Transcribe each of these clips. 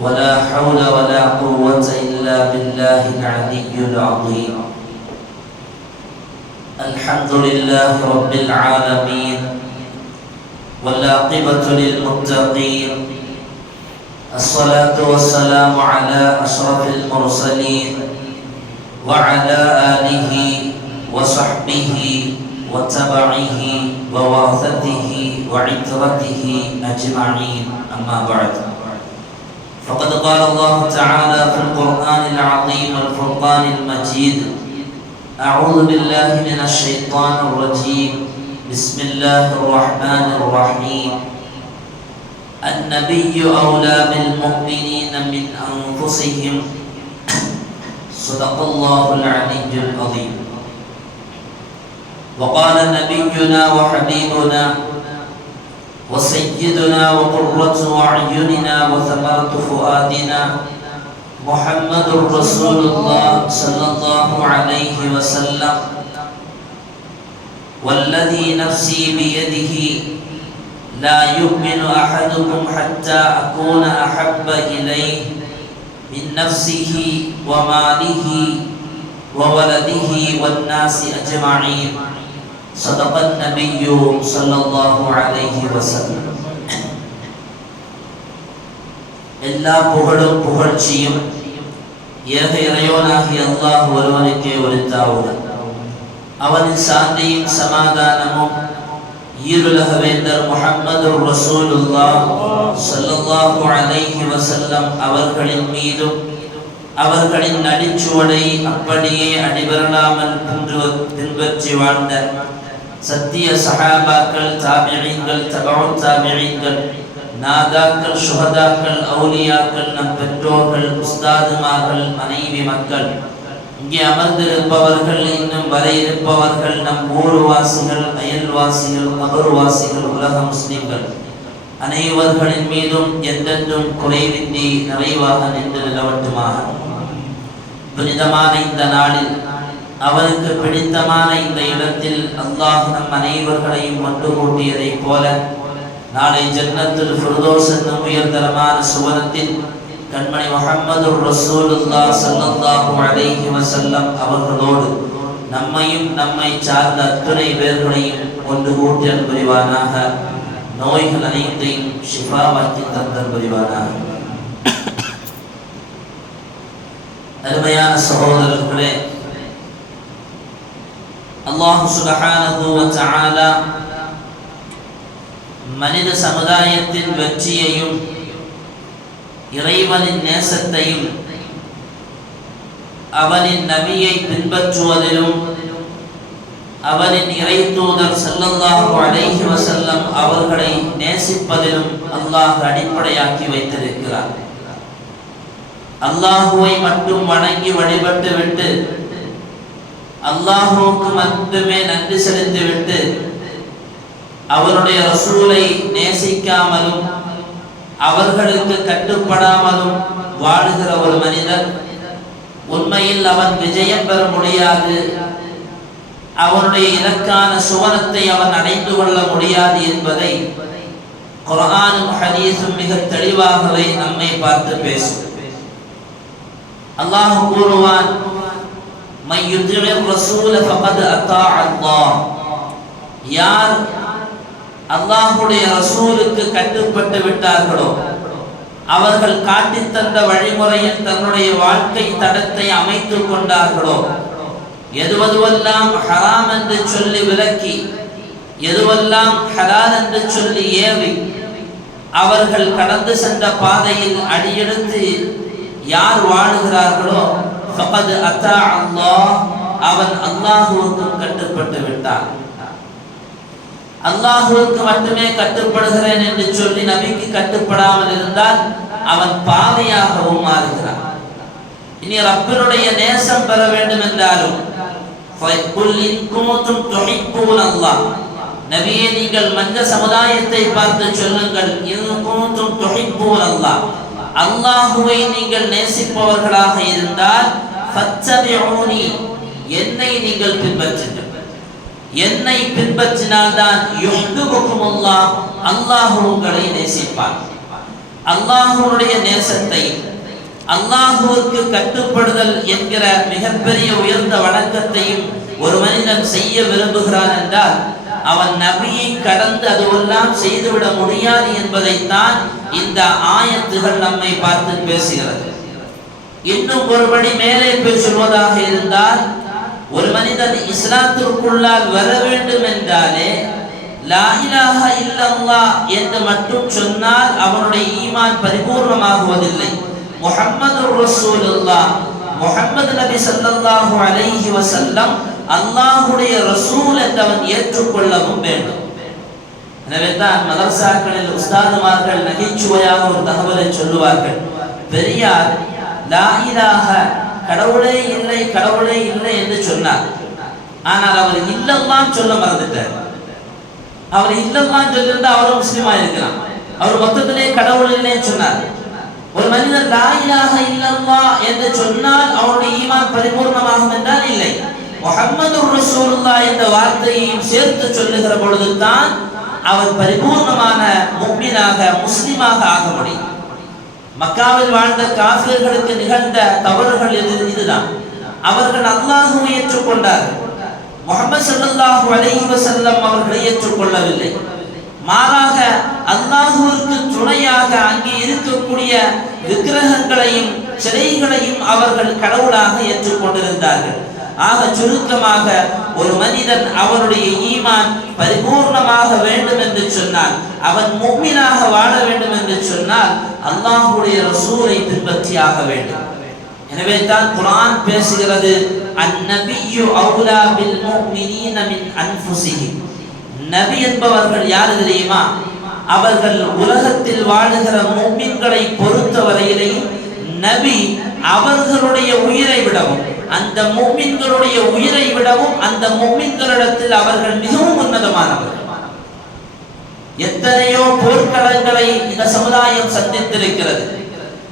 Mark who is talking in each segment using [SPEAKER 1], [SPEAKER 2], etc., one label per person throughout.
[SPEAKER 1] ولا حول ولا قوة إلا بالله العلي العظيم. الحمد لله رب العالمين والعاقبة للمتقين. الصلاة والسلام على أشرف المرسلين وعلى آله وصحبه وتبعه وورثته وعترته أجمعين. أما بعد. فقد قال الله تعالى في القرآن العظيم والفرقان المجيد أعوذ بالله من الشيطان الرجيم. بسم الله الرحمن الرحيم. النبي أولى بالمؤمنين من أنفسهم. صدق الله العلي العظيم. وقال نبينا وحبيبنا وسيدنا وقرة أعيننا وثمرة فؤادنا محمد رسول الله صلى الله عليه وسلم والذي نفسي بيده لا يؤمن أحدكم حتى أكون أحب إليه من نفسه وماله وولده والناس أجمعين. صدق النبي صلى الله عليه وسلم எல்லா புகழும் புகழ்ச்சியும் ஏக இறைவனாகி அல்லாஹ் ஒருவனுக்கே உரித்தாவுக அவனின் சாந்தியும் சமாதானமும் ஈருலக வேந்தர் முஹம்மது ரசூலுல்லாஹ் ஸல்லல்லாஹு அலைஹி வஸல்லம் அவர்களின் மீதும் அவர்களின் நடிச்சுவடை அப்படியே அடிபரலாமல் பின்பற்றி வாழ்ந்த சத்திய சஹாபாக்கள் தாபியங்கள் தபவு தாபியங்கள் நாதாக்கள் சுகதாக்கள் அவுலியாக்கள் நம் பெற்றோர்கள் உஸ்தாதுமார்கள் மனைவி மக்கள். இங்கே அமர்ந்திருப்பவர்கள் இன்னும் வர இருப்பவர்கள் நம் ஊர்வாசிகள் அயல்வாசிகள் கபர்வாசிகள் உலக முஸ்லிம்கள். அனைவர்களின் மீதும் எந்தெந்தும் குறைவின்றி நிறைவாக நின்று நிலவட்டுமாக. புனிதமான இந்த நாளில் அவருக்கு பிடித்தமான இந்த இடத்தில் அல்லாஹ் நம் அனைவர்களையும் ஒன்று கூட்டியதைப் போல நாளை ஜன்னத்தில் ஃபுர்தோஸ் என்னும் உயர்தரமான சுவனத்தில் கண்மணி முகமது ரசூலுல்லா சல்லல்லாஹு அலைஹி வஸல்லம் அவர்களோடு நம்மையும் நம்மை சார்ந்த அத்துணை பேர்களையும் ஒன்று கூட்டியல் புரிவானாக நோய்கள் அனைத்தையும் ஷிஃபாவாக்கி தந்தல் புரிவானாக அருமையான சகோதரர்களே அல்லாஹு சுபஹானஹு மனித சமுதாயத்தின் வெற்றியையும் இறைவனின் நேசத்தையும் அவனின் நபியை பின்பற்றுவதிலும் அவனின் இறை தூதர் செல்லல்லாஹு அலைஹி வஸல்லம் அவர்களை நேசிப்பதிலும் அல்லாஹ் அடிப்படையாக்கி வைத்திருக்கிறார். அல்லாஹுவை மட்டும் வணங்கி வழிபட்டு விட்டு அல்லாஹுவுக்கு மட்டுமே நன்றி செலுத்திவிட்டு அவருடைய ரசூலை நேசிக்காமலும் அவர்களுக்கு கட்டுப்படாமலும் வாழுகிற ஒரு மனிதர். உண்மையில் அவன் விஜயம் பெற முடியாது. அவனுடைய இலக்கான சுவனத்தை அவன் அடைந்து கொள்ள முடியாது என்பதை குரானும் ஹதீஸும் மிக தெளிவாகவே நம்மை பார்த்து பேசும் அல்லாஹ் கூறுவான் மை யுத்திர் ரசூல ஃபகத் அத்தா அல்லாஹ் யார் அல்லாஹுடைய ரசூலுக்கு கட்டுப்பட்டு விட்டார்களோ? அவர்கள் காட்டித் தந்த வழிமுறையில் தன்னுடைய வாழ்க்கை தடத்தை அமைத்துக் கொண்டார்களோ? எதுவதுவெல்லாம் ஹராம் என்று சொல்லி விலக்கி எதுவெல்லாம் ஹலால் என்று சொல்லி ஏவி அவர்கள் கடந்து சென்ற பாதையில் அடியெடுத்து யார் வாழுகிறார்களோ ஃபகத் அத்தா அல்லாஹ் அவன் அல்லாஹுவுக்கும் கட்டுப்பட்டு விட்டான். அல்லாஹுவுக்கு மட்டுமே கட்டுப்படுகிறேன் என்று சொல்லி நபிக்கு கட்டுப்படாமல் இருந்தால் அவன் பாதையாகவும் மாறுகிறான். இனி ரப்பருடைய நேசம் பெற வேண்டும் என்றாலும் குல் அல்லாஹ். நபியே நீங்கள் மஞ்ச சமுதாயத்தை பார்த்து சொல்லுங்கள். இன் குன்தும் அல்லாஹ். அல்லாஹுவை நீங்கள் நேசிப்பவர்களாக இருந்தால் ஃபத்தபிஊனி என்னை நீங்கள் பின்பற்றுங்கள். என்னை பின்பற்றினால்தான் யுஹ்துபுக்கும் அல்லாஹ் அல்லாஹ் உங்களை நேசிப்பார் அல்லாஹுடைய நேசத்தை அல்லாஹுவுக்கு கட்டுப்படுதல் என்கிற மிகப்பெரிய உயர்ந்த வணக்கத்தையும் ஒரு மனிதன் செய்ய விரும்புகிறான் என்றால் அவன் நபியை கடந்து அதுவெல்லாம் செய்துவிட முடியாது என்பதைத்தான் இந்த ஆயத்துகள் நம்மை பார்த்து பேசுகிறது. இன்னும் ஒருபடி மேலே போய் சொல்வதாக இருந்தால் ஒரு மனிதன் இஸ்லாத்திற்குள்ளால் வர வேண்டும் என்றாலே லாஹிலாக இலாஹ என்று மட்டும் சொன்னால் அவனுடைய ஈமான் பரிபூர்ணமாகுவதில்லை. முஹம்மது ரசூலுல்லா முஹம்மது நபி ஸல்லல்லாஹு அலைஹி வசல்லம் அல்லாஹுடைய ரசூல் என்றவன் ஏற்றுக்கொள்ளவும் வேண்டும். எனவே தான் மதரசாக்களில் உஸ்தாதுமார்கள் நகைச்சுவையாக ஒரு தகவலை சொல்லுவார்கள். பெரியார் லாயிலாக கடவுளே இல்லை கடவுளே இல்லை என்று சொன்னார். ஆனால் அவர் இல்லல்லாம் சொல்ல மறந்துட்டார். அவர் இல்லல்லாம் சொல்லியிருந்தா அவரும் முஸ்லீமா இருக்கலாம் அவர் மொத்தத்திலே கடவுள் இல்லைன்னு சொன்னார். ஒரு மனிதன் லாயிலாக இல்லம்மா என்று சொன்னால் அவருடைய ஈமான் பரிபூர்ணமாகும் என்றால் இல்லை. முகமது ரசூலுல்லா என்ற வார்த்தையையும் சேர்த்து சொல்லுகிற பொழுதுதான் அவர் பரிபூர்ணமான முக்மீனாக முஸ்லிமாக ஆக முடியும். மக்காவில் வாழ்ந்த காசியர்களுக்கு நிகழ்ந்த தவறுகள் இது இதுதான். அவர்கள் அல்லாஹுவை ஏற்றுக்கொண்டார்கள் முகமது சல்லாஹு அலைஹி வசல்லம் அவர்களை ஏற்றுக்கொள்ளவில்லை. மாறாக அல்லாஹுவிற்கு துணையாக அங்கே இருக்கக்கூடிய விக்கிரகங்களையும் சிலைகளையும் அவர்கள் கடவுளாக ஏற்றுக்கொண்டிருந்தார்கள். ஆக சுருக்கமாக ஒரு மனிதன் அவனுடைய ஈமான் பரிபூர்ணமாக வேண்டும் என்று சொன்னால் அவன் முக்மினாக வாழ வேண்டும் என்று சொன்னால் அல்லாஹுடைய ரசூலை பின்பற்றியாக வேண்டும். எனவே தான் குரான் பேசுகிறது அந்நபியு அவுலா பில் முக்மினீன மின் அன்ஃபுஸிஹிம் நபி என்பவர்கள் யார் தெரியுமா? அவர்கள் உலகத்தில் வாழுகிற முஃமின்களை பொறுத்தவரையிலேயும் நபி அவர்களுடைய உயிரை விடவும் அந்த முஃமின்களுடைய உயிரை விடவும் அந்த முஃமின்களிடத்தில் அவர்கள் மிகவும் உன்னதமானவர்கள். எத்தனையோ போர்க்களங்களை இந்த சமுதாயம் சந்தித்திருக்கிறது.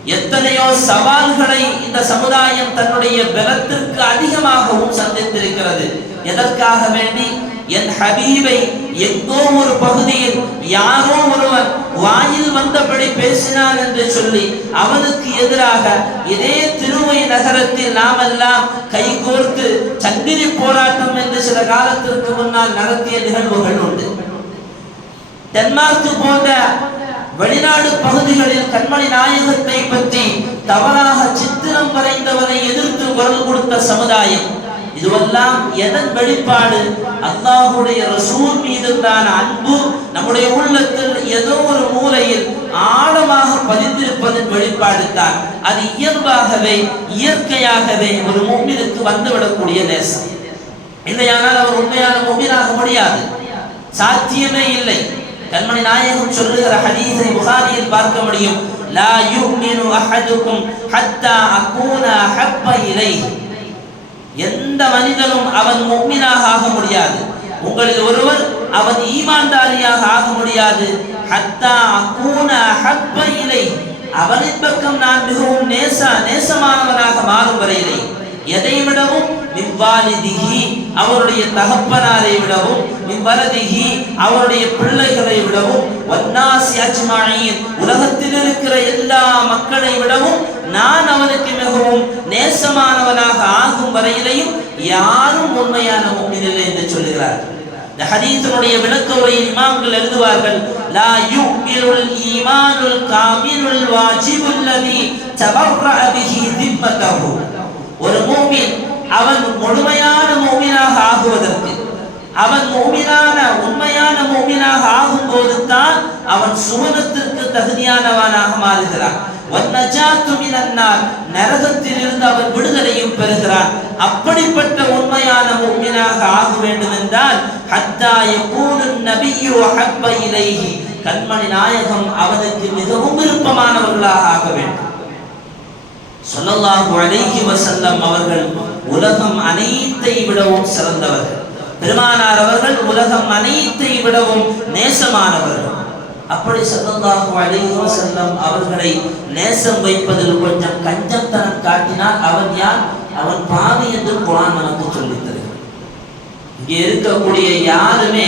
[SPEAKER 1] எத்தனையோ சவால்களை இந்த சமுதாயம் தன்னுடைய பலத்திற்கு அதிகமாகவும் சந்தித்திருக்கிறது. எதற்காக வேண்டி? என் ஹபீபை எங்கோ ஒரு பகுதியில் யாரோ ஒருவன் வாயில் வந்தபடி பேசினான் என்று சொல்லி அவனுக்கு எதிராக இதே திருவை நகரத்தில் நாமெல்லாம் கைகோர்த்து சங்கிலி போராட்டம் என்று சில காலத்திற்கு முன்னால் நடத்திய நிகழ்வுகள் உண்டு. டென்மார்க்கு போன்ற வெளிநாடு பகுதிகளில் கண்மணி நாயகத்தை பற்றி தவறாக சித்திரம் வரைந்தவரை எதிர்த்து குரல் கொடுத்த சமுதாயம். இதுவெல்லாம் எதன் வெளிப்பாடு? அல்லாஹுடைய ரசூல் மீது தான் அன்பு நம்முடைய உள்ளத்தில் ஏதோ ஒரு மூலையில் ஆழமாக பதிந்திருப்பதன் வெளிப்பாடு தான். அது இயல்பாகவே இயற்கையாகவே ஒரு மூமினுக்கு வந்துவிடக்கூடிய நேசம். இல்லையானால் அவர் உண்மையான மூமினாக முடியாது. சாத்தியமே இல்லை. கண்மணி நாயகம் சொல்லுகிற ஹதீஸை புகாரியில் பார்க்க முடியும். லா யுமினு அஹதுக்கும் ஹத்தா அகூன ஹப்ப இலை எந்த மனிதனும் அவன் முக்மினாக ஆக முடியாது. உங்களில் ஒருவர் அவன் ஈமான்தாரியாக ஆக முடியாது. ஹத்தா அகூன ஹப்ப இலை அவனின் பக்கம் நான் மிகவும் நேச நேசமானவனாக மாறும் வரையிலே. எதை விடவும் மின்வாலிதிகி அவருடைய தகப்பனாரை விடவும் மின்வலதிகி அவருடைய பிள்ளைகளை விடவும் வன்னாசி அஜ்மாயின் உலகத்தில் இருக்கிற எல்லா மக்களை விடவும் நான் அவனுக்கு மிகவும் நேசமானவனாக ஆகும் வரையிலையும் யாரும் உண்மையான முன்னிலை என்று சொல்லுகிறார். இந்த ஹதீஸினுடைய விளக்க உரையில் இமாம்கள் எழுதுவார்கள் லா யுக்மிலுல் ஈமானுல் காமிலுல் வாஜிபுல்லதி லதி பிஹி திம்மதஹு ஒரு மூமின் அவன் முழுமையான மூமினாக ஆகுவதற்கு அவன் மூமினான உண்மையான மூமினாக ஆகும்போது தான் அவன் சுவனத்திற்கு தகுதியானவனாக மாறுகிறான். வன்னஜாத்து மினன்னார் நரகத்திலிருந்து அவன் விடுதலையும் பெறுகிறான். அப்படிப்பட்ட உண்மையான முக்மினாக ஆக வேண்டும் என்றால் ஹத்தாய கூடும் நபியோ அகப்ப இலைஹி கண்மணி நாயகம் அவனுக்கு மிகவும் விருப்பமானவர்களாக ஆக வேண்டும். சொல்லல்லாஹு அலைஹி வஸல்லம் அவர்கள் உலகம் அனைத்தை விடவும் சிறந்தவர்கள். பெருமானார் அவர்கள் உலகம் அனைத்தை விடவும் நேசமானவர்கள். அப்படி சொல்லல்லாஹு அலைஹி வஸல்லம் அவர்களை நேசம் வைப்பதில் கொஞ்சம் கஞ்சத்தனம் காட்டினால் அவன் யார்? அவன் பாவி என்று குரான் நமக்கு சொல்லித்தது இங்கே இருக்கக்கூடிய யாருமே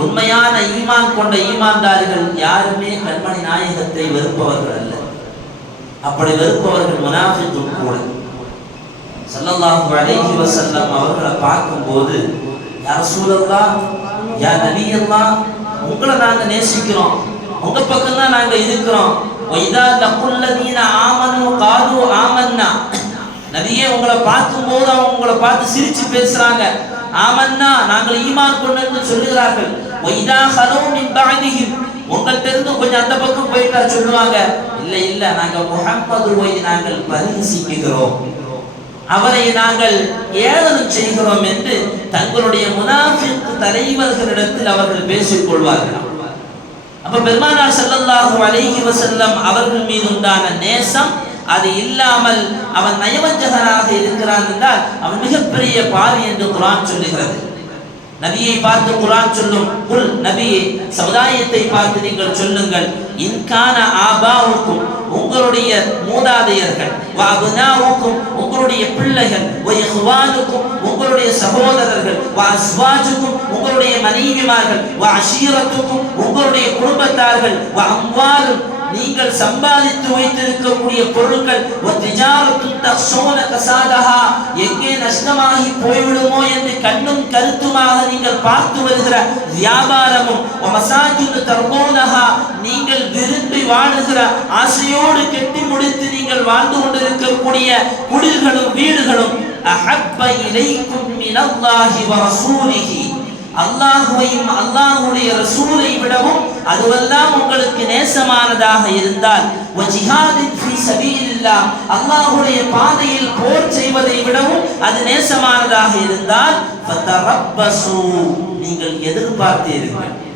[SPEAKER 1] உண்மையான ஈமான் கொண்ட ஈமான்தாரிகள் யாருமே கண்மணி நாயகத்தை வெறுப்பவர்கள் அல்ல. அப்படி வெறுப்பவர்கள் முனாஃபிக்கும் கூட. ஸல்லல்லாஹு அலைஹி வசல்லம் அவர்களை பார்க்கும்போது யார் சூழல்லா யார் நபியல்லாஹ் உங்களை நாங்க நேசிக்கிறோம். உங்க பக்கம் தான் நாங்க இருக்கிறோம். தப்புள்ள லக்குல்லதீன ஆமனு காது ஆமன்னா. நபியே உங்களை பார்க்கும்போது அவங்க உங்களை பார்த்து சிரிச்சு பேசுறாங்க. ஆமன்னா நாங்கள் ஈமான் கொண்டு சொல்லுகிறார்கள். ஒய்தா ஹலோ மின் பாதிஹிம். உங்கள்ட்ட இருந்து கொஞ்சம் அந்த பக்கம் போயிட்டா சொல்லுவாங்க. இல்ல இல்ல நாங்க போய் நாங்கள் பரிசிக்கிறோம் அவரை நாங்கள் ஏளனம் செய்கிறோம் என்று தங்களுடைய முனாஃபிக் தலைவர்களிடத்தில் அவர்கள் பேசிக் கொள்வார்கள். அப்ப பெருமானார் ஸல்லல்லாஹு அலைஹி வசல்லம் அவர்கள் மீது உண்டான நேசம் அது இல்லாமல் அவன் நயவஞ்சகனாக இருக்கிறான் என்றால் அவன் மிகப்பெரிய பாவி என்று குரான் சொல்லுகிறது. நபியை பார்த்து குரான் சொல்லும். குல் நபியை சமுதாயத்தை பார்த்து நீங்கள் சொல்லுங்கள். இன்கான ஆபாவுக்கும் உங்களுடைய மூதாதையர்கள் வாபுனாவுக்கும் உங்களுடைய பிள்ளைகள் வ உங்களுடைய சகோதரர்கள் வாஸ்வாஜுக்கும் உங்களுடைய மனைவிமார்கள் வா அஷீரத்துக்கும் உங்களுடைய குடும்பத்தார்கள் வா அம்வாலும் நீங்கள் சம்பாதித்து வைத்திருக்கக்கூடிய பொருட்கள் கசாதஹா எங்கே நஷ்டமாகி போய்விடுமோ என்று கண்ணும் கருத்துமாக நீங்கள் பார்த்து வருகிற வியாபாரமும் நீங்கள் விரும்பி வாழுகிற ஆசையோடு கெட்டி முடித்து நீங்கள் வாழ்ந்து கொண்டிருக்கக்கூடிய குடில்களும் வீடுகளும் அஹப்ப இலைக்கும் மினல்லாஹி வ அல்லாஹுவையும் அல்லாஹுடைய ரசூலை விடவும் அதுவெல்லாம் உங்களுக்கு நேசமானதாக இருந்தால் அல்லாஹுடைய பாதையில் போர் செய்வதை விடவும் அது நேசமானதாக இருந்தால் நீங்கள் எதிர்பார்த்தீர்கள்.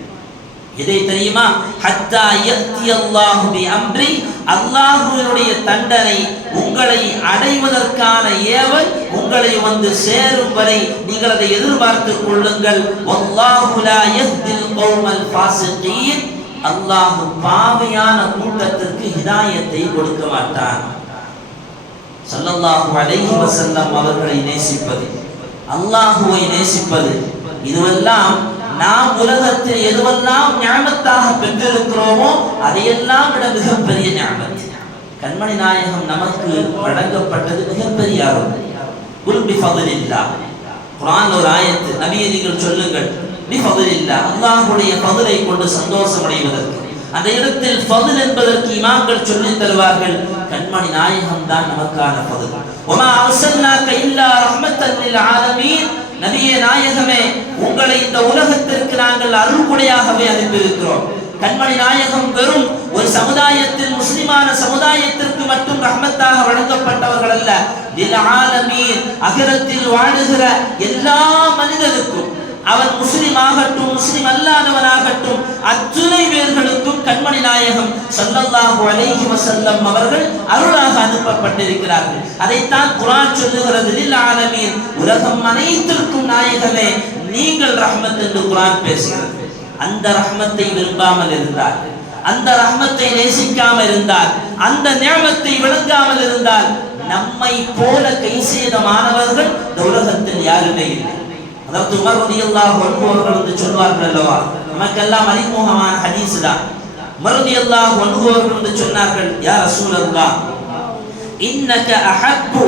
[SPEAKER 1] எதை தெரியுமா? ஹத்தா யத்தி அல்லாஹுபி அம்ரி அல்லாஹ்வுடைய தண்டனை உங்களை அடைவதற்கான ஏவல் உங்களை வந்து சேரும் வரை நீங்கள் அதை எதிர்பார்த்துக் கொள்ளுங்கள். வல்லாஹு யத்தில் கௌமல் ஃபாசிகீன். அல்லாஹ் பாவையான கூட்டத்திற்கு ஹிதாயத்தை கொடுக்க மாட்டான். சல்லல்லாஹு அலைஹி வசல்லம் அவர்களை நேசிப்பது அல்லாஹுவை நேசிப்பது இதுவெல்லாம் நாம் உலகத்தில் எதுவெல்லாம் ஞாபகத்தாக பெற்றிருக்கிறோமோ அதையெல்லாம் விட மிகப்பெரிய ஞாபகம். கண்மணி நாயகம் நமக்கு வழங்கப்பட்டது மிகப்பெரிய அருள். குல் பிஃபதுலில்லா குரான் ஒரு ஆயத்து நபியை சொல்லுங்கள். பிஃபதுலில்லா அல்லாஹுடைய பதிலை கொண்டு சந்தோஷம் அடைவதற்கு அந்த இடத்தில் பதில் என்பதற்கு இமாம்கள் சொல்லி தருவார்கள். கண்மணி நாயகம் தான் நமக்கான பதில் ஒமா அரசன்னாக்க இல்லா ரஹ்மத்தன் ஆலமீன். நபியே நாயகமே உங்களை இந்த உலகத்திற்கு நாங்கள் அருள்குடையாகவே அனுப்பியிருக்கிறோம். கண்மணி நாயகம் வெறும் ஒரு சமுதாயத்தில் முஸ்லிமான சமுதாயத்திற்கு மட்டும் ரஹமத்தாக வழங்கப்பட்டவர்கள் அல்ல. லில் ஆலமீன் அகிலத்தில் வாழுகிற எல்லா மனிதருக்கும் அவன் முஸ்லிம் ஆகட்டும் முஸ்லிம் அல்லாதவனாகட்டும் அத்துணை பேர்களுக்கும் கண்மணி நாயகம் ஸல்லல்லாஹு அலைஹி வசல்லம் அவர்கள் அருளாக அனுப்பப்பட்டிருக்கிறார்கள். அதைத்தான் குரான் சொல்லுகிறது லில் ஆலமீன். உலகம் அனைத்திற்கும் நாயகமே நீங்கள் ரஹ்மத் என்று குரான் பேசுகிறது. அந்த ரஹ்மத்தை விரும்பாமல் இருந்தால் அந்த ரஹ்மத்தை நேசிக்காமல் இருந்தால் அந்த நியமத்தை விளங்காமல் இருந்தால் நம்மை போல கைசேதமானவர்கள் இந்த உலகத்தில் யாருமே இல்லை. அதாவது உமர் ரலியல்லாஹு அன்ஹு அவர்கள் வந்து சொல்வார்கள் அல்லவா நமக்கெல்லாம் அறிமுகமான ஹதீஸ் தான். உமர் ரலியல்லாஹு அன்ஹு அவர்கள் வந்து சொன்னார்கள் யா ரசூலல்லாஹ் இன்னக அஹப்பு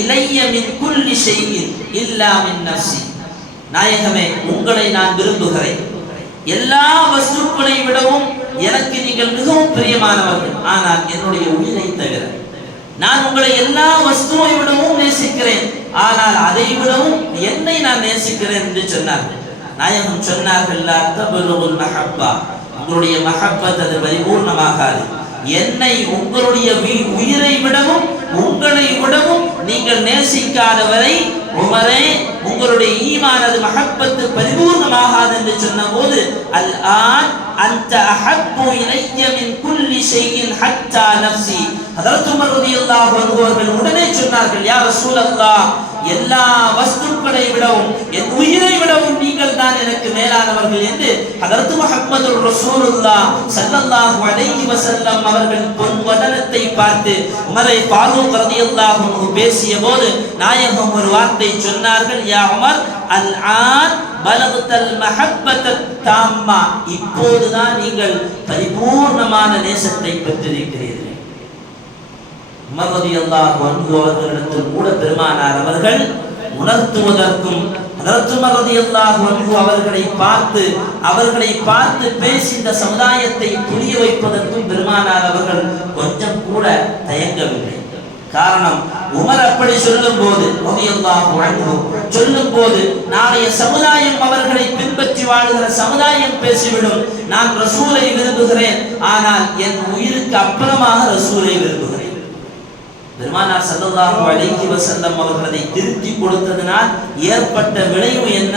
[SPEAKER 1] இலைய மின் குல்லி ஷைஇன் இல்லா மின் நஃப்ஸி நாயகமே உங்களை நான் விரும்புகிறேன். எல்லா வஸ்துக்களை விடவும் எனக்கு நீங்கள் மிகவும் பிரியமானவர்கள். ஆனால் என்னுடைய உயிரை தவிர நான் உங்களை எல்லா வஸ்துவை விடவும் நேசிக்கிறேன். ஆனால் அதை விடவும் என்னை நான் நேசிக்கிறேன் என்று சொன்னார்கள். நாயகம் சொன்னார்கள் "லா மஹப்பா. உங்களுடைய மஹப்பத் அது பரிபூர்ணமாகாது. என்னை உங்களுடைய உயிரை விடவும் உங்களை விடவும் நீங்கள் நேசிக்காதவரை உமரே உங்களுடைய ஈமானது மஹப்பத்து பரிபூர்ணமாகாது என்று சொன்னபோது அல் ஆன் அந்த அஹப்பு இலைய மின் குல்லி ஷைஇன் ஹத்தா நஃப்ஸி. ஹதரத் உமர் ரலியல்லாஹு அன்ஹு அவர்கள் உடனே சொன்னார்கள் யா ரசூலல்லாஹ் எல்லா வஸ்துக்களை விடவும் என் உயிரை விடவும் நீங்கள் தான் எனக்கு மேலானவர்கள் என்று அதற்கு முஹம்மது ரசூலுல்லா சல்லல்லாஹு அலைஹி வஸல்லம் அவர்கள் பொன் வதனத்தை பார்த்து உமரை ஃபாரூக் ரலியல்லாஹு அன்ஹு பேசிய போது நாயகம் ஒரு வார்த்தை சொன்னார்கள் யா உமர் அல் ஆன் பலகுத்தல் மஹப்பத்த தாம்மா. இப்போதுதான் நீங்கள் பரிபூர்ணமான நேசத்தை பெற்றிருக்கிறீர்கள். உமர் அல்லாஹ் அன்பு அவர்களிடத்தில் கூட பெருமானார் அவர்கள் உணர்த்துவதற்கும் ஹதரத் உமர் ரலியல்லாஹு அன்ஹு அவர்களை பார்த்து அவர்களை பார்த்து பேசி இந்த சமுதாயத்தை புரிய வைப்பதற்கும் பெருமானார் அவர்கள் கொஞ்சம் கூட தயங்கவில்லை. காரணம் உமர் அப்படி சொல்லும் போது சொல்லும் போது நாளைய சமுதாயம் அவர்களை பின்பற்றி வாழுகிற சமுதாயம் பேசிவிடும். நான் ரசூலை விரும்புகிறேன். ஆனால் என் உயிருக்கு அப்புறமாக ரசூலை விரும்புகிறேன். பெருமானார் ஸல்லல்லாஹு அலைஹி வஸல்லம் அவர்களை திருத்தி கொடுத்ததினால் ஏற்பட்ட விளைவு என்ன?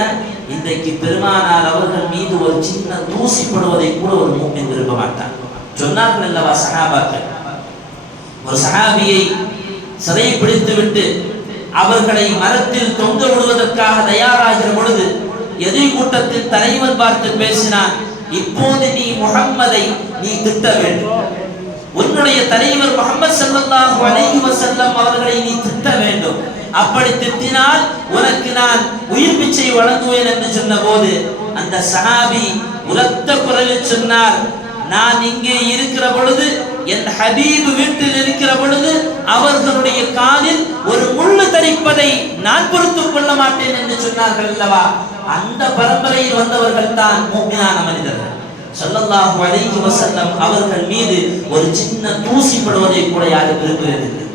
[SPEAKER 1] இன்றைக்கு பெருமானார் அவர்கள் மீது ஒரு சின்ன தூசிப்படுவதை கூட ஒரு மூமின் விரும்ப மாட்டான். சொன்னார்கள் அல்லவா சஹாபாக்கள்? ஒரு சஹாபியை சிறை பிடித்து விட்டு அவர்களை மரத்தில் தொங்க விடுவதற்காக தயாராகிற பொழுது எதிர் கூட்டத்தில் தலைவன் பார்த்து பேசினான் இப்போது நீ முகம்மதை நீ திட்ட வேண்டும். உன்னுடைய தலைவர் முகமது ஸல்லல்லாஹு அலைஹி வஸல்லம் அவர்களை நீ திட்ட வேண்டும். அப்படி திட்டினால் உனக்கு நான் உயிர் பிச்சை வழங்குவேன் என்று சொன்னபோது அந்த சஹாபி உரத்த குரலில் சொன்னார் நான் இங்கே இருக்கிற பொழுது என் ஹபீபு வீட்டில் இருக்கிற பொழுது அவர்களுடைய காலில் ஒரு முள்ளு தரிப்பதை நான் பொறுத்துக் கொள்ள மாட்டேன் என்று சொன்னார்கள் அல்லவா? அந்த பரம்பரையில் வந்தவர்கள் தான் மூமினான மனிதர்கள். சல்லல்லாஹு அலைஹி வஸல்லம் அவர்கள் மீது ஒரு சின்ன தூசி படுவதை கூட யாரும் விரும்புகிறது.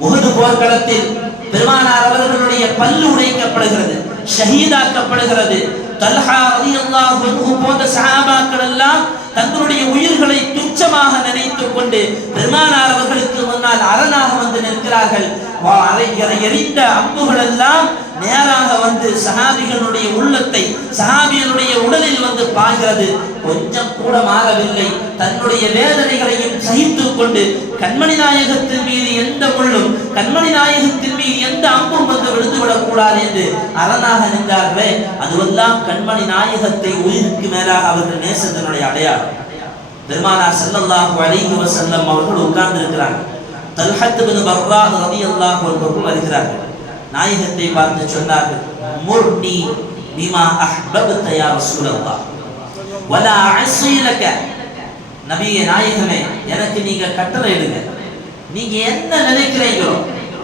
[SPEAKER 1] உஹது போர்க்களத்தில் பெருமானார் அவர்களுடைய பல்லு உடைக்கப்படுகிறது ஷஹீதாக்கப்படுகிறது. தல்ஹா ரலியல்லாஹு அன்ஹு போன்ற சஹாபாக்கள் எல்லாம் தங்களுடைய உயிர்களை துச்சமாக நினைத்துக் கொண்டு பெருமானார் அவர்களுக்கு முன்னால் அரணாக வந்து நிற்கிறார்கள். வா- அம்புகள் எல்லாம் நேராக வந்து சஹாபிகளுடைய உள்ளத்தை சஹாபிகளுடைய உடலில் வந்து பாய்கிறது. கொஞ்சம் கூட மாறவில்லை தன்னுடைய வேதனைகளையும் சகித்து கொண்டு கண்மணி நாயகத்தின் மீது எந்த முள்ளும் கண்மணி நாயகத்தின் மீது எந்த அம்பும் வந்து விழுந்துவிடக் கூடாது என்று அரணாக நின்றார்களே. அதுவெல்லாம் கண்மணி நாயகத்தை உயிருக்கு மேலாக அவர்கள் நேசத்தினுடைய அடையாளம். பெருமானார் செல்லல்லாஹு அலைஹி வசல்லம் அவர்கள் உட்கார்ந்து இருக்கிறார்கள் தல்ஹத்து பின் பர்ரா ரதி அல்லாஹ் அவர்கள் வருகிறார்கள். நாயகத்தை பார்த்து சொன்னார்கள். முர்னி பிமா அஹ்பப்த யா ரசூலல்லாஹ். வலா அஸீலக நபியே நாயகமே எனக்கு நீங்க கட்டளை இடுங்க. நீங்க என்ன நினைக்கிறீங்களோ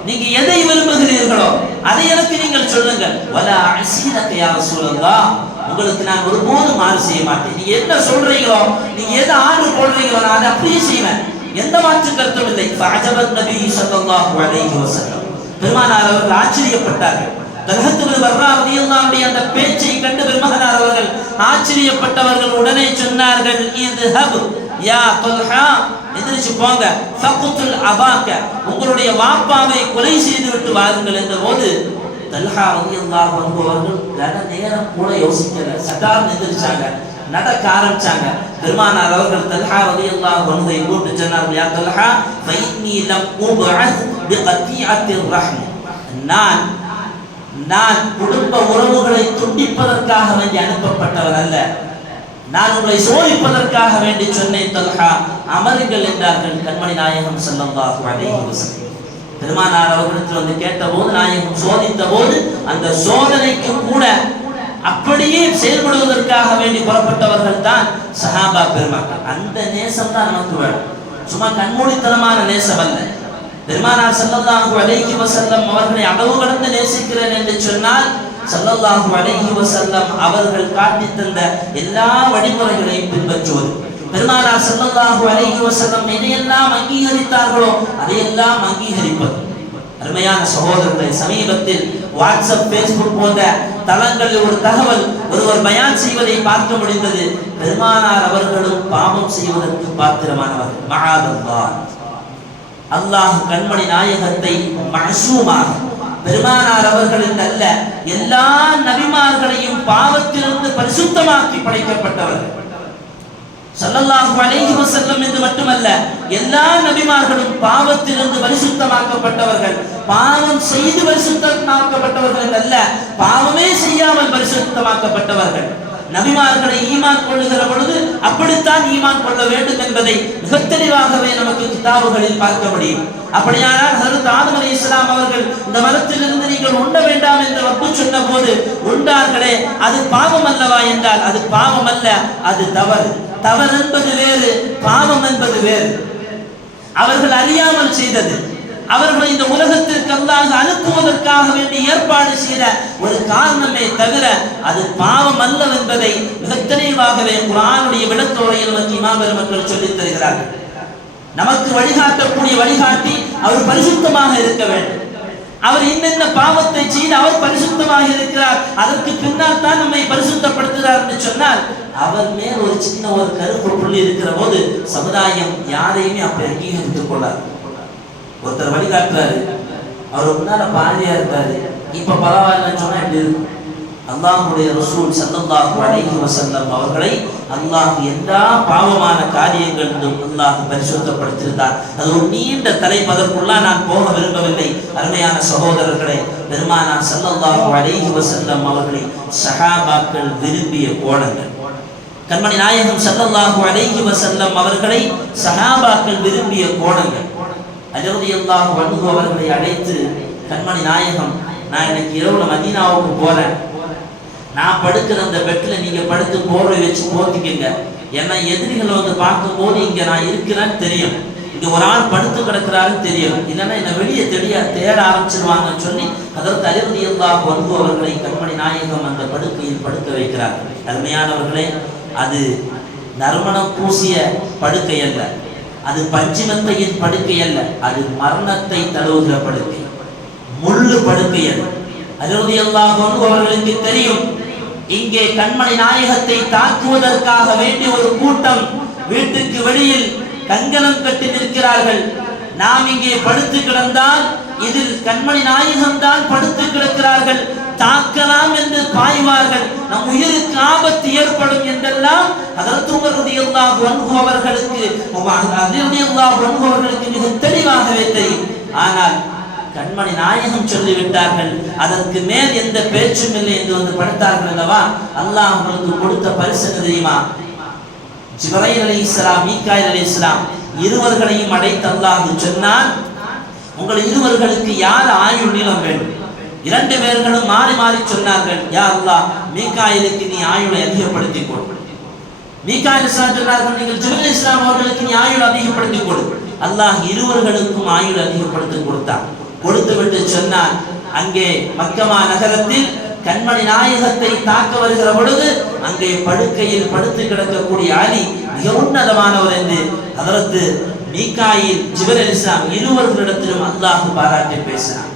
[SPEAKER 1] நீங்க எதை விரும்புகிறீர்களோ அதை எனக்கு நீங்கள் சொல்லுங்கள். வலா அஸீலக யா ரசூலல்லாஹ். உங்களுக்கு நான் ஒருபோதும் மாறு செய்ய மாட்டேன். நீங்க என்ன சொல்றீங்களோ நீங்க எதை ஆர்டர் போடுறீங்களோ நான் அதை அப்படியே செய்வேன். எந்த மாற்று கருத்தும் இல்லை. ஃபஅஜபத் நபி ஸல்லல்லாஹு அலைஹி வஸல்லம். பெருமானார் அவர்கள் ஆச்சரியப்பட்டார்கள். தலஹத்து வர்றா ரலியல்லாஹுடைய அந்த பேச்சை கண்டு பெருமகனார் அவர்கள் ஆச்சரியப்பட்டவர்கள் உடனே சொன்னார்கள் இது ஹப் யா தொல்ஹா. எதிரிச்சு போங்க. ஃபக்குத்துல் அபாக்க. உங்களுடைய வாப்பாவை கொலை செய்து விட்டு வாருங்கள் என்ற போது தல்ஹா ரலியல்லாஹு அன்ஹு அவர்கள் கன நேரம் கூட யோசிக்கல. சட்டார் எதிரிச்சாங்க நடக்க ஆரம்பிச்சாங்க. பெருமானார் அவர்கள் தல்ஹா ரலியல்லாஹு அன்ஹுவை கூப்பிட்டு சொன்னார்கள் யா தல்ஹா ஃபைன்னி லம் உபஅத் பிகத்தியத்திர் ரஹ்ம். நான் நான் குடும்ப உறவுகளை துண்டிப்பதற்காக வேண்டி அனுப்பப்பட்டவர் அல்ல. நான் உங்களை சோதிப்பதற்காக வேண்டி சொன்னேன் தல்ஹா. அமருங்கள் என்றார்கள் கண்மணி நாயகம் ஸல்லல்லாஹு அலைஹி வஸல்லம். பெருமானார் அவர்களுக்கு வந்து கேட்டபோது நாயகம் சோதித்த போது அந்த சோதனைக்கு கூட அப்படியே செயல்படுவதற்காக வேண்டி புறப்பட்டவர்கள் தான் சஹாபா பெருமாக்கள். அந்த நேசம் தான் நமக்கு வேணும். சும்மா கண்மூடித்தனமான நேசம் அல்ல. பெருமானார் ஸல்லல்லாஹு அலைஹி வசல்லம் அவர்களை அளவு கடந்து நேசிக்கிறேன் என்று சொன்னால் ஸல்லல்லாஹு அலைஹி வசல்லம் அவர்கள் காட்டி தந்த எல்லா வழிமுறைகளையும் பின்பற்றுவது. பெருமானார் ஸல்லல்லாஹு அலைஹி வசல்லம் எதையெல்லாம் அங்கீகரித்தார்களோ அதையெல்லாம் அங்கீகரிப்பது. அருமையான சகோதரர்களை சமீபத்தில் வாட்ஸ்அப் பேஸ்புக் போன்ற தளங்களில் ஒரு தகவல் ஒருவர் பயான் செய்வதை பார்க்க முடிந்தது. பெருமானார் அவர்களும் பாவம் செய்வதற்கு பாத்திரமானவர். மகாதல்லா அல்லாஹ் கண்மணி நாயகத்தை மனசூமாக பெருமானார் அவர்களின் அல்ல எல்லா நபிமார்களையும் பாவத்திலிருந்து பரிசுத்தமாக்கி படைக்கப்பட்டவர்கள் சல்லல்லாஹு அலைஹி வஸல்லம் என்று மட்டுமல்ல எல்லா நபிமார்களும் பாவத்திலிருந்து பரிசுத்தமாக்கப்பட்டவர்கள். பாவம் செய்து பரிசுத்தமாக்கப்பட்டவர்கள் அல்ல பாவமே செய்யாமல் பரிசுத்தமாக்கப்பட்டவர்கள். நபிமார்களை ஈமான் கொள்ளுகிற பொழுது அப்படித்தான் ஈமான் கொள்ள வேண்டும் என்பதை மிக தெளிவாகவே நமக்கு கிதாபுகளில் பார்க்க முடியும். அப்படியானால் ஹதரத் ஆதம் அலி இஸ்லாம் அவர்கள் இந்த மரத்திலிருந்து நீங்கள் உண்ண வேண்டாம் என்று ரப்பு சொன்ன போது உண்டார்களே அது பாவம் அல்லவா என்றால் அது பாவம் அல்ல அது தவறு. தவறு என்பது வேறு பாவம் என்பது வேறு. அவர்கள் அறியாமல் செய்தது. அவர்களை இந்த உலகத்திற்கு அல்லாஹ் அனுப்புவதற்காக வேண்டி ஏற்பாடு செய்த ஒரு காரணமே தவிர அது பாவம் அல்ல என்பதை மிக தெளிவாகவே குரானுடைய விளக்கோடையில் நமக்கு இமாம் பெருமக்கள் சொல்லித் தருகிறார்கள். நமக்கு வழிகாட்டக்கூடிய வழிகாட்டி அவர் பரிசுத்தமாக இருக்க வேண்டும். அவர் என்னென்ன பாவத்தை செய்து அவர் பரிசுத்தமாக இருக்கிறார் அதற்கு பின்னால் தான் நம்மை பரிசுத்தப்படுத்துகிறார் என்று சொன்னால் அவர் மேல் ஒரு சின்ன ஒரு கருப்பு புள்ளி இருக்கிற போது சமுதாயம் யாரையுமே அப்படி அங்கீகரித்துக் கொள்ளார் ஒருத்தர் வழிகாட்டுறாரு அவர் முன்னால பாதிரியா இருக்காரு இப்ப பரவாயில்லன்னு சொன்னா எப்படி இருக்கும்? அல்லாஹுடைய ரசூல் சல்லல்லாஹு அலைஹி வஸல்லம் அவர்களை அல்லாஹ் எல்லா பாவமான காரியங்கள் அல்லாஹ் பரிசுத்தப்படுத்தியிருந்தார். அது ஒரு நீண்ட தலைப்பதற்குள்ளா நான் போக விரும்பவில்லை. அருமையான சகோதரர்களே பெருமானார் சல்லல்லாஹு அலைஹி வஸல்லம் அவர்களை சஹாபாக்கள் விரும்பிய கோணங்கள் கண்மணி நாயகம் சல்லல்லாஹு அலைஹி வஸல்லம் அவர்களை சஹாபாக்கள் விரும்பிய கோணங்கள் அஜரதி அல்லாஹ் வன்கு அவர்களை அழைத்து கண்மணி நாயகம் நான் இன்னைக்கு இரவுல மதீனாவுக்கு போறேன். நான் படுக்கிற அந்த பெட்டில் நீங்கள் படுத்து போர்வை வச்சு போர்த்திக்கங்க ஏன்னா எதிரிகள் வந்து பார்க்கும்போது இங்கே நான் இருக்கிறேன்னு தெரியும். இங்கே ஒரு ஆள் படுத்து கிடக்கிறாருன்னு தெரியும். இல்லைன்னா என்னை வெளியே தெரிய தேட ஆரம்பிச்சிருவாங்கன்னு சொல்லி அதற்கு அஜரதி அல்லாஹ் வன்கு அவர்களை கண்மணி நாயகம் அந்த படுக்கையில் படுக்க வைக்கிறார். அருமையானவர்களே அது நறுமணம் பூசிய படுக்கை அல்ல. அது பஞ்சிமத்தையின் படுக்கை அல்ல. அது மரணத்தை தழுவுகிற படுக்கை. முள்ளு படுக்கை அல்ல அருதி அல்லாஹ் அவர்களுக்கு தெரியும். இங்கே கண்மணி நாயகத்தை தாக்குவதற்காக வேண்டி ஒரு கூட்டம் வீட்டுக்கு வெளியில் கங்கணம் கட்டி நிற்கிறார்கள். நாம் இங்கே படுத்து கிடந்தால் இதில் கண்மணி நாயகம் தான் படுத்து கிடக்கிறார்கள். தாக்கலாம் என்று பாய்வார்கள். நம் உயிருக்கு ஆபத்து ஏற்படும் என்றெல்லாம் அதற்கு உமரதியல்லாஹ் அவர்களுக்கு மிக தெளிவாகவே தெரியும். ஆனால் கண்மணி நாயகம் சொல்லிவிட்டார்கள். அதற்கு மேல் எந்த பேச்சும் இல்லை என்று வந்து படுத்தார்கள் அல்லவா? அல்லாஹ் அவங்களுக்கு கொடுத்த பரிசு தெரியுமா? ஜிப்ரைல் அலி இஸ்லாம் மீகாயில் அலி இஸ்லாம் இருவர்களையும் அடைத்து அல்லாஹ் சொன்னால் உங்கள் இருவர்களுக்கு யார் ஆயுள் நீளம் வேண்டும்? இரண்டு பேர்களும் மாறி மாறி சொன்னார்கள் யா அல்லாஹ் மீக்காயிலுக்கு நீ ஆயுளை அதிகப்படுத்தி கொடு. மீகாயில் இஸ்லாம் சொன்னார்கள் நீங்கள் ஜிப்ரைல் இஸ்லாம் அவர்களுக்கு நீ ஆயுள் அதிகப்படுத்திக் கொடு. அல்லாஹ் இருவர்களுக்கும் ஆயுள் அதிகப்படுத்தி கொடுத்தான். கொடுத்து விட்டு சொன்னான். அங்கே மக்கமா நகரத்தில் கண்மணி நாயகத்தை தாக்க வருகிற பொழுது அங்கே படுக்கையில் படுத்து கிடக்கக்கூடிய அலி மிக உன்னதமானவர் என்று அதற்கு மீகாயில் ஜிபர் இஸ்லாம் இருவர்களிடத்திலும் அல்லாஹ் பாராட்டி பேசினார்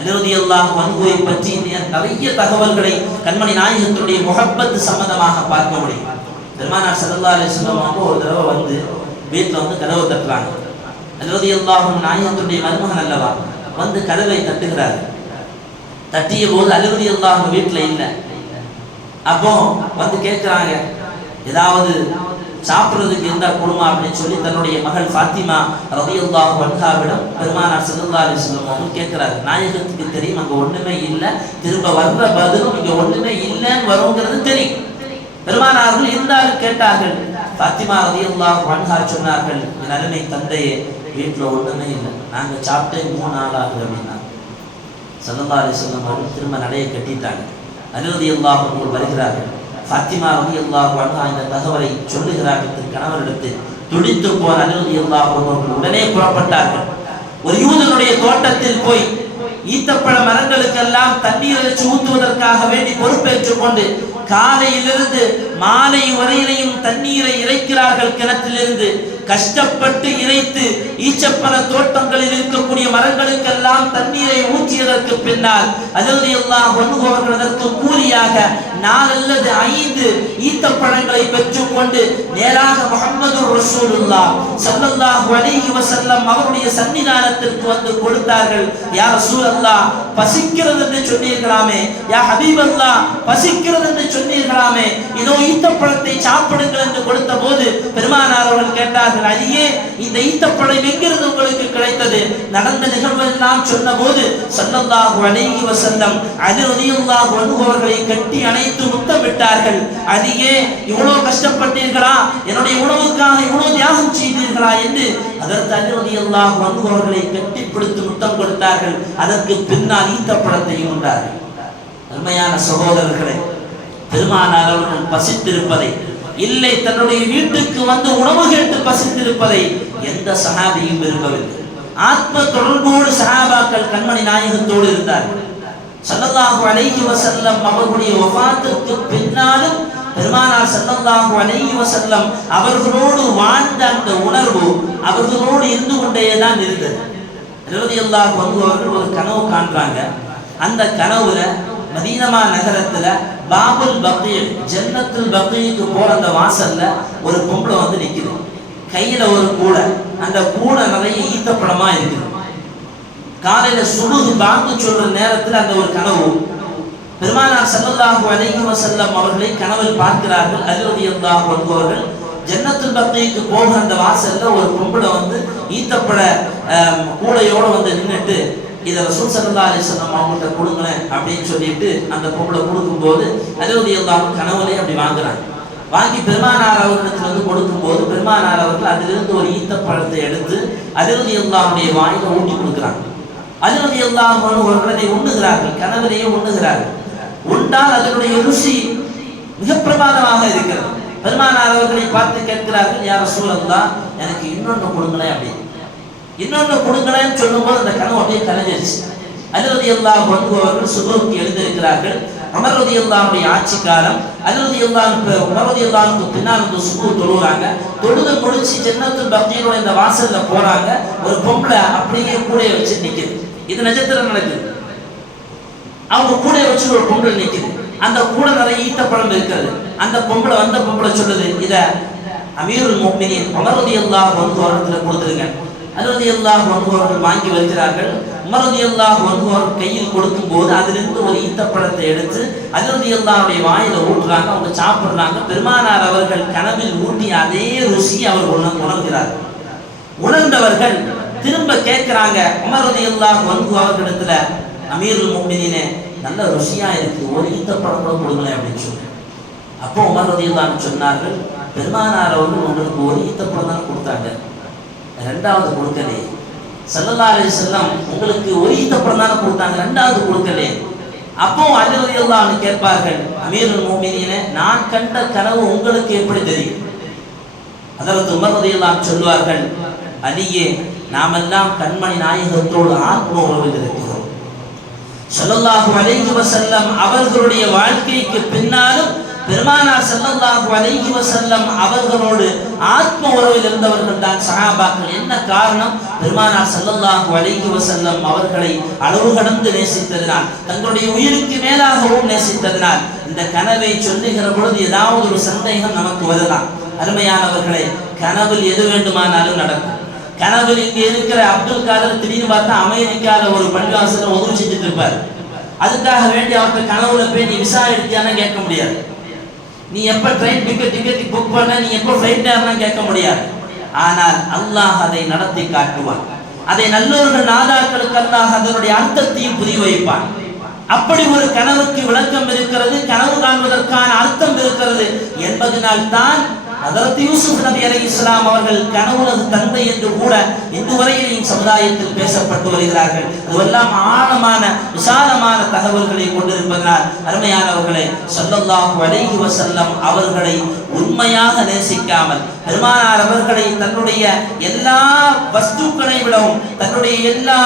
[SPEAKER 1] அலிரதி அல்லாஹ் வன்குவை பற்றி நிறைய தகவல்களை கண்மணி நாயகத்தினுடைய முகப்பத்து சம்பந்தமாக பார்க்க முடியும். பெருமானார் சல்லா அலி அவங்க ஒரு தடவை வந்து வீட்டில் வந்து கதவை தட்டுறாங்க. அலிரதி அல்லாஹும் நாயகத்தினுடைய மருமகன் அல்லவா? வந்து கதவை தட்டுகிறார் தட்டிய போது அலுவலி அவங்க வீட்டில் இல்லை. அப்போ வந்து கேட்குறாங்க ஏதாவது சாப்பிட்றதுக்கு இருந்தா கொடுமா அப்படின்னு சொல்லி தன்னுடைய மகள் ஃபாத்திமா ரதியுல்லாஹ் வன்ஹாவிடம் பெருமானார் சல்லா அலி சொல்லுவோம் கேட்குறாரு நாயகத்துக்கு தெரியும் அங்கே ஒன்றுமே இல்லை. திரும்ப வர்ற பதிலும் இங்கே ஒன்றுமே இல்லைன்னு வருங்கிறது தெரியும். பெருமானார்கள் இருந்தாலும் கேட்டார்கள் ஃபாத்திமா ரதியுல்லாஹ் வன்ஹா சொன்னார்கள் என் அருமை தந்தையே வீட்டில் ஒண்ணுமே இல்லை. நாங்கள் சாப்பிட்டே மூணு நாள் ஆகுது அப்படின்னா. சல்லல்லா அலிஸ்லம் திரும்ப நடைய கட்டிட்டாங்க. அனுமதி அல்லாஹ் வருகிறார்கள். ஃபாத்திமா வந்து அல்லாஹ் அண்ணா இந்த தகவலை சொல்லுகிறார்கள். தன் கணவரிடத்தில் துடித்து போன அனுமதி அல்லாஹ் உடனே புறப்பட்டார்கள். ஒரு யூதனுடைய தோட்டத்தில் போய் ஈத்தப்பழ மரங்களுக்கெல்லாம் தண்ணீர் வச்சு ஊற்றுவதற்காக வேண்டி பொறுப்பேற்றுக் கொண்டு காலையிலிருந்து மாலை வரையிலையும் தண்ணீரை இறைக்கிறார்கள் கிணத்திலிருந்து கஷ்டப்பட்டு இறைத்து ஈச்சப்பல தோட்டங்களில் இருக்கக்கூடிய மரங்களுக்கெல்லாம் தண்ணீரை ஊற்றியதற்கு பின்னால் அதில் எல்லாம் ஒன்றுபவர்கள் அதற்கு கூலியாக நாலு அல்லது ஐந்து ஈத்த பழங்களை பெற்றுக்கொண்டு நேராக முகமது ரசூலுல்லா ஸல்லல்லாஹு அலைஹி வஸல்லம் அவருடைய சன்னிதானத்திற்கு வந்து கொடுத்தார்கள். யா ரசூலல்லா பசிக்கிறது என்று சொன்னீர்களாமே. யா ஹபீபல்லா பசிக்கிறது என்று சொன்னீர்களாமே. இதோ ஈத்தப்பழத்தை சாப்பிடுங்கள் என்று கொடுத்த போது பெருமானார் அவர்கள் கேட்டார்கள் அதையே இந்த ஈத்தப்பழம் எங்கிருந்து நடந்த நிகழ்வெல்லாம் சொன்ன போது சல்லல்லாஹு அலைஹி வஸல்லம் அலி ரலியல்லாஹு அன்ஹு அவர்களை கட்டி அணைத்து முத்தமிட்டார்கள். அதிகே இவ்வளவு கஷ்டப்பட்டீர்களா? என்னுடைய உணவுக்காக இவ்வளவு தியாகம் செய்தீர்களா என்று அதற்கு அலி ரலியல்லாஹு அன்ஹு அவர்களை கட்டி பிடித்து முத்தம் கொடுத்தார்கள். அதற்கு பின்னால் படத்தை உண்டார்கள். அருமையான சகோதரர்களே பெருமானார் அவர்கள் பசித்திருப்பதை இல்லை தன்னுடைய வீட்டுக்கு வந்து உணவு கேட்டு பசித்திருப்பதை எந்த சஹாபியும் விரும்பவில்லை. ஆத்ம தொடர்போடு சஹாபாக்கள் கண்மணி நாயகத்தோடு இருந்தார் சல்லல்லாஹு அலைஹி வஸல்லம் அவர்களுடைய வஃபாத்திற்கு பின்னாலும் பெருமானார் சல்லல்லாஹு அலைஹி வஸல்லம் அவர்களோடு வாழ்ந்த அந்த உணர்வு அவர்களோடு இருந்து கொண்டே தான் இருந்தது. ரலியல்லாஹு அன்ஹு அவர்கள் ஒரு கனவு காண்றாங்க. அந்த கனவுல மதீனமா நகரத்துல பாபுல் பக்கீர் ஜன்னத்துல் பக்கீருக்கு போற அந்த வாசல்ல ஒரு பொம்பளை வந்து நிக்குது. கையில ஒரு கூடை. அந்த கூடை நிறைய ஈத்தப்படமா இருக்குது. காலையில சுடுகு பாங்கு சொல்ற நேரத்தில் அந்த ஒரு கனவு. பெருமானார் செல்லல்லாஹு அலைஹி வசல்லம் அவர்களை கனவில் பார்க்கிறார்கள். அலிரதியல்லாஹு அன்ஹு வருபவர்கள் ஜன்னத்துல் பக்தைக்கு போக அந்த வாசல்ல ஒரு பொம்பளை வந்து ஈத்தப்பட ஆம், கூடையோட வந்து நின்றுட்டு இதை ரசூல் சல்லா அலைஹி வஸல்லம் அவங்கள்ட்ட கொடுங்களேன் அப்படின்னு சொல்லிட்டு அந்த பொம்பளை கொடுக்கும்போது அலிரதியல்லாஹு கனவுலே அப்படி வாங்குறாங்க. வாங்கி பெருமானார் அவர்களிடத்தில் வந்து கொடுக்கும்போது பெருமானார் அவர்கள் அதிலிருந்து ஒரு ஈத்தப்பழத்தை எடுத்து அதிரதியல்லாஹுடைய வாயில ஊட்டி கொடுக்குறாங்க. அதிரதியல்லாஹு அவர்கள் அதை உண்ணுகிறார்கள் கனவிலேயே உண்ணுகிறார்கள். உண்டால் அதனுடைய ருசி மிக பிரமாதமாக இருக்கிறது. பெருமானார் அவர்களை பார்த்து கேட்கிறார்கள் யார் சூழல்லா எனக்கு இன்னொன்று கொடுங்களேன் அப்படின்னு. இன்னொன்று கொடுங்களேன்னு சொல்லும்போது அந்த கனவு அப்படியே கலைஞ்சிருச்சு. அலுவதி அல்லா வந்து அவர்கள் சுபருக்கு எழுந்திருக்கிறார்கள். அமர்வதி அல்லாவுடைய ஆட்சி காலம். அலுவதி அல்லாஹ் உமரதி அல்லாஹுக்கு பின்னால் வந்து சுபு தொழுகிறாங்க தொழுது முடிச்சு ஜென்னத்து பக்தியோட இந்த வாசல்ல போறாங்க. ஒரு பொம்பளை அப்படியே கூட வச்சு நிக்குது. இது நட்சத்திரம் நடக்குது. அவங்க கூட வச்சு ஒரு பொம்பளை நிக்குது. அந்த கூட நிறைய ஈத்தப்பழம் இருக்கிறது. அந்த பொம்பளை வந்த பொம்பளை சொல்லுது இத அமீருல் முஃமினீன் உமரதி அல்லா வந்து அவர்களை கொடுத்துருங்க. அலுவதி அல்லாஹ் வந்து அவர்கள் வாங்கி வருகிறார்கள் உமரதி அல்லாஹ் வந்து கையில் கொடுக்கும் போது அதிலிருந்து ஒரு ஈத்தப்பழத்தை எடுத்து அலுவதி அல்லாஹுடைய வாயில ஊட்டுறாங்க அவங்க சாப்பிடுறாங்க. பெருமானார் அவர்கள் கனவில் ஊட்டிய அதே ருசி அவர் உணர்கிறார். உணர்ந்தவர்கள் திரும்ப கேட்கிறாங்க உமரதி அல்லாஹ் வந்து அவர்களிடத்துல அமீருல் முஃமினீனே நல்ல ருசியா இருக்கு. ஒரு ஈத்தப்பழம் கூட கொடுங்களேன் அப்படின்னு சொல்லி. அப்போ உமரதி ரதியல்லாஹு சொன்னார்கள் பெருமானார் அவர்கள் உங்களுக்கு ஒரு ஈத்தப்பழம் தான் கொடுத்தாங்க. ரெண்டாவது கொடுக்கலே. ஸல்லல்லாஹு அலைஹி உங்களுக்கு ஒரித்தப்படம் தானே கொடுத்தாங்க ரெண்டாவது கொடுக்கலே. அப்போ அலி கேட்பார்கள் அமீர் முஃமினீனே நான் கண்ட கனவு உங்களுக்கு எப்படி தெரியும்? அதற்கு உமர் சொல்வார்கள் அலியே நாமெல்லாம் கண்மணி நாயகத்தோடு ஆத்ம உறவில் இருக்கிறோம். ஸல்லல்லாஹு அலைஹி வஸல்லம் அவர்களுடைய வாழ்க்கைக்கு பின்னாலும் பெருமானார் செல்லல்லாஹு அலைஹி வசல்லம் அவர்களோடு ஆத்ம உறவில் இருந்தவர்கள் தான் சஹாபாக்கள். என்ன காரணம்? பெருமானார் செல்லல்லாஹு அலைஹி வசல்லம் அவர்களை அளவு கடந்து நேசித்ததினால் தங்களுடைய உயிருக்கு மேலாகவும் நேசித்ததினால் இந்த கனவை சொல்லுகிற பொழுது ஏதாவது ஒரு சந்தேகம் நமக்கு வரலாம் அருமையானவர்களே கனவில் எது வேண்டுமானாலும் நடக்கும். கனவில் இங்க இருக்கிற அப்துல் காதர் திடீர்னு பார்த்தா அமெரிக்கால ஒரு பள்ளிவாசல உதவி செஞ்சுட்டு இருப்பார். அதுக்காக வேண்டி அவர்கிட்ட கனவுல போய் நீ விசா எடுத்தியான்னு கேட்க முடியாது. நீ எப்ப ட்ரெயின் டிக்கெட் டிக்கெட் புக் பண்ண நீ எப்ப ஃபிளைட் ஏறலாம் கேட்க முடியாது. ஆனால் அல்லாஹ் அதை நடத்தி காட்டுவான். அதை நல்லவர்கள் நாதாக்களுக்கு அல்லாஹ் அதனுடைய அர்த்தத்தையும் புரிய வைப்பான். அப்படி ஒரு கனவுக்கு விளக்கம் இருக்கிறது கனவு காண்பதற்கான அர்த்தம் இருக்கிறது என்பதனால் தான் அதற்கு யூசுப் நபி அலி இஸ்லாம் அவர்கள் கனவுலகு தந்தை என்று கூட இன்று வரையிலையும் சமுதாயத்தில் பேசப்பட்டு வருகிறார்கள். அதுவெல்லாம் ஆழமான விசாலமான தகவல்களை கொண்டிருப்பதனால் அருமையானவர்களை ஸல்லல்லாஹு அலைஹி வசல்லம் அவர்களை உண்மையாக நேசிக்காமல் பெருமானார் அவர்களை தன்னுடைய எல்லா வஸ்துக்களை விடவும் தன்னுடைய எல்லா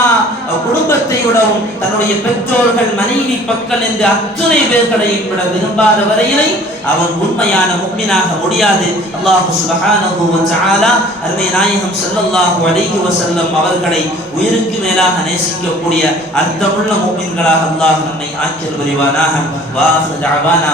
[SPEAKER 1] குடும்பத்தை விடவும் தன்னுடைய பெற்றோர்கள் மனைவி பக்கம் என்று அத்தனை பேர்களையும் விட விரும்பாத வரையிலை அவன் உண்மையான முக்மினாக முடியாது. அல்லாஹ் சுபஹானஹு வ தஆலா அருமை நாயகம் ஸல்லல்லாஹு அலைஹி வஸல்லம் அவர்களை உயிருக்கு மேலாக நேசிக்கக்கூடிய அர்த்தமுள்ள மூமின்களாக அல்லாஹ் நம்மை ஆக்கியல் புரிவானாக. வாஹு தஅவானா